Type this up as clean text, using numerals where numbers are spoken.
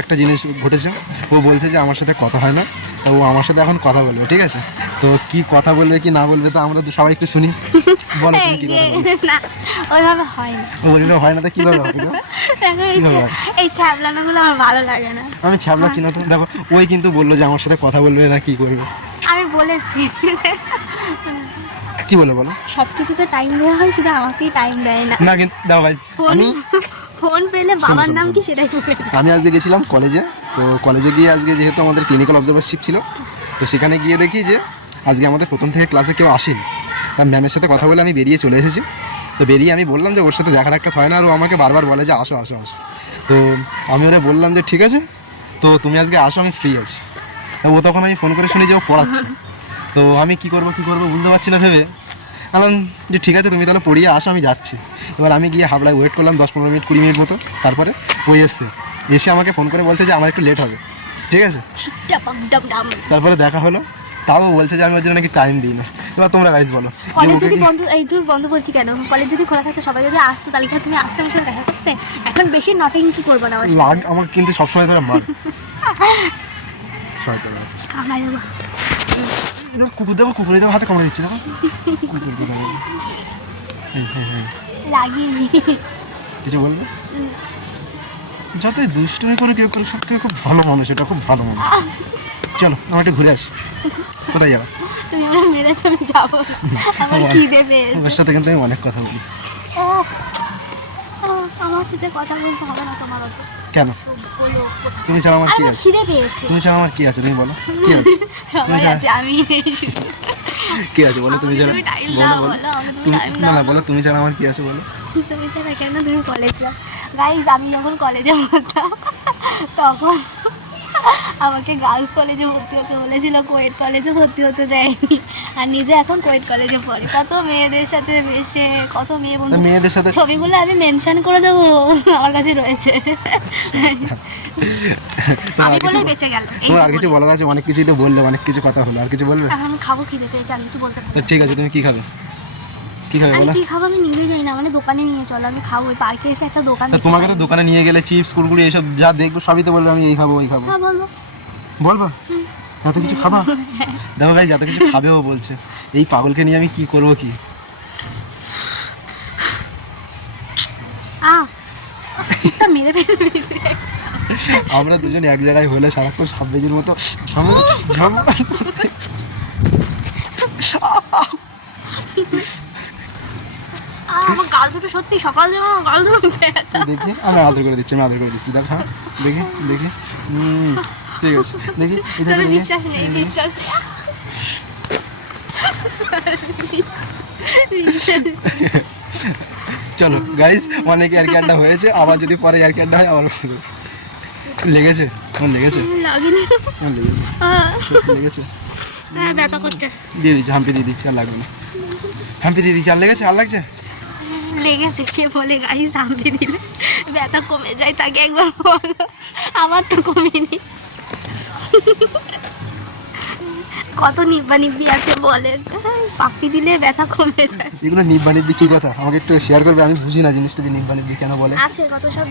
একটা জিনিস ঘটেছে, ও বলছে যে আমার সাথে কথা হয় না, তো ও আমার সাথে এখন কথা বলবে, ঠিক আছে? তো কি কথা বলবে কি না বলবে তো আমরা তো সবাই একটু শুনি। বলো তুমি কি কথা বলবে? না ওইভাবে হয় না। ওইভাবে হয় না তো কিভাবে হবে গো? এই ছ্যাবলানাগুলো আমার ভালো লাগে না। আমি ছ্যাবলাচ্ছি না তো, দেখো ওই কিন্তু বললো যে আমার সাথে কথা বলবে না, কি করবে? আমি বলেছি কি বলে বলো? সব কিছুতে টাইম দেওয়া হয়, শুধু আমাকেই টাইম দেয় না। না কিন্তু দাও ভাই, আমি ফোন পেলে বাবার নাম কি সেটাই বলেছি। আমি আজকে গেছিলাম কলেজে, তো কলেজে গিয়ে আজকে যেহেতু আমাদের ক্লিনিক্যাল অবজারভারশিপ ছিল, তো সেখানে গিয়ে দেখি যে আজকে আমাদের প্রথম থেকে ক্লাসে কেউ আসেনি। তার ম্যামের সাথে কথা বলে আমি বেরিয়ে চলে এসেছি। তো বেরিয়ে আমি বললাম যে ওর সাথে দেখা টাক্ষাৎ হয় না, আর ও আমাকে বারবার বলে যে আসো আসো আসো। তো আমি ওরা বললাম যে ঠিক আছে, তো তুমি আজকে আসো, আমি ফ্রি আছি। তো ও তখন আমি ফোন করে শুনি যে ও পড়াচ্ছে। তো আমি কী করবো বুঝতে পারছি না ভেবে বললাম যে ঠিক আছে তুমি তাহলে পড়িয়ে আসো, আমি যাচ্ছি। এবার আমি গিয়ে হাবড়ায় ওয়েট করলাম 10-15 মিনিট 20 মিনিট মতো, তারপরে ওই এসে আমাকে ফোন করে বলছে যে আমার একটু লেট হবে, ঠিক আছে? তারপরে দেখা হলো, তাও বলছে যে আমি ওর জন্য নাকি টাইম দিই না। এবার তোমরা গাইজ বলো। কলেজ যদি বন্ধ, এই দূর বন্ধ বলছি কেন, কলেজ যদি খোলা থাকতো সবাই যদি আসতো তাহলে কি তুমি আসতে আমার সাথে দেখা করতে? এখন বেশি নটিং কি করবো না? লাগ আমাকে কিন্তু সবসময় ধরে মার। কামাই দেবো। কুকুর দেবো, কুকুরে দেবো, হাতে কামড়ে দিচ্ছি না কুকুর দেবো। হ্যাঁ লাগিয়ে কিছু বলবে? যতই দুষ্টুমি করে কেউ করে, সব থেকে খুব ভালো মানুষ, এটা খুব ভালো মানুষ। চলো আমরা একটু ঘুরে আসি। কোথায় যাবো? তুমি আমার মেরেছো, আমি যাবো না। আমার খিদে পেয়েছে। ওর সাথে কিন্তু আমি অনেক কথা বলি। আমার সাথে কথা বলতে হবে না তোমার অত। কেন? বলো। তুমি ছাড়া আমার কি আমার আছে? খিদে পেয়েছে। তুমি ছাড়া আমার কি আছে তুমি বলো, কি আছে? সবাই আছে, আমি কি আছে বলো তুমি ছাড়া? না না বলো, তুমি ছাড়া আমার কি আছে বলো? তুমি ছাড়া কেন? তুমি কলেজ যাও। গাইজ, আমি যখন কলেজে পড়তাম তখন আমাকে গার্লস কলেজে ভর্তি হতে বলেছিল, কোয়েট কলেজে ভর্তি হতে দেয়নি। আর নিজে এখন কোয়েট কলেজে পড়ে, কত মেয়েদের সাথে মেশে, কত মেয়ে বন্ধু। মেয়েদের সাথে ছবিগুলো আমি মেনশন করে দেবো, আমার কাছে রয়েছে। আমি বলেই বেঁচে গেল। তোমার আর কিছু বলার আছে? অনেক কিছুই তো বললে, অনেক কিছু কথা হলো, আর কিছু বলবে? এখন খাবো, খিদে পেয়েছে, আর কিছু বলতে পারবো না। ঠিক আছে, তুমি কি খাবে? কি খাবে আমি বলো? কি খাবো আমি নিজে যাই না, মানে দোকানে নিয়ে চলো, আমি খাবো। ওই পার্কে এসে একটা দোকান দেখতে তোমাকে তো পাই। দোকানে নিয়ে গেলে চিপস কুরকুরি এইসব যা দেখবো সবই তো বলবে আমি এই খাবো ওই খাবো। হ্যাঁ বলবো। বলবো এত কিছু খাবা? দেখো ভাই, যত কিছু খাবেও বলছে। এই পাগলকে নিয়ে আমি কি করবো কি? মেরে ফেলবি। আমরা দুজন এক জায়গায় হলে সারাক্ষণ সাববেজির মতো আমার গাল দুটো সত্যি সকাল থেকে আমার গাল দুটো দেখি, আমি আদর করে দিচ্ছি, দেখ। হ্যাঁ দেখি ঠিক আছে, দেখি তোর বিশ্বাস নেই, বিশ্বাস চলো গাইস, অনেক এয়ার ক্যান্ডা হয়েছে, আবার যদি পরে এয়ার ক্যান্ডা হয় আবার লেগেছে? আমার লেগেছে, লাগেনি। আমার লেগেছে, লেগেছে। হ্যাঁ ব্যথা করছে। দিয়ে দিচ্ছি, হাম্পি দিয়ে দিচ্ছি, আর লাগবে না। হাম্পি দিয়ে দিচ্ছি, আর লেগেছে? আর লাগছে? লেগেছে। কে বলে গাইস হাম্পি দিলে ব্যথা কমে যায়? তাকে একবার বলো, আমার তো কমেনি। কত নিব্বা নিব্বি আছে বলে, পাপ্পি দিলে ব্যথা কমে যায়। এগুলো নিব্বা নিব্বি কি কথা? আমাকে একটু শেয়ার করবে, আমি বুঝি না জিনিসটা যে নিব্বা নিব্বি কেন বলে। আছে কত সব।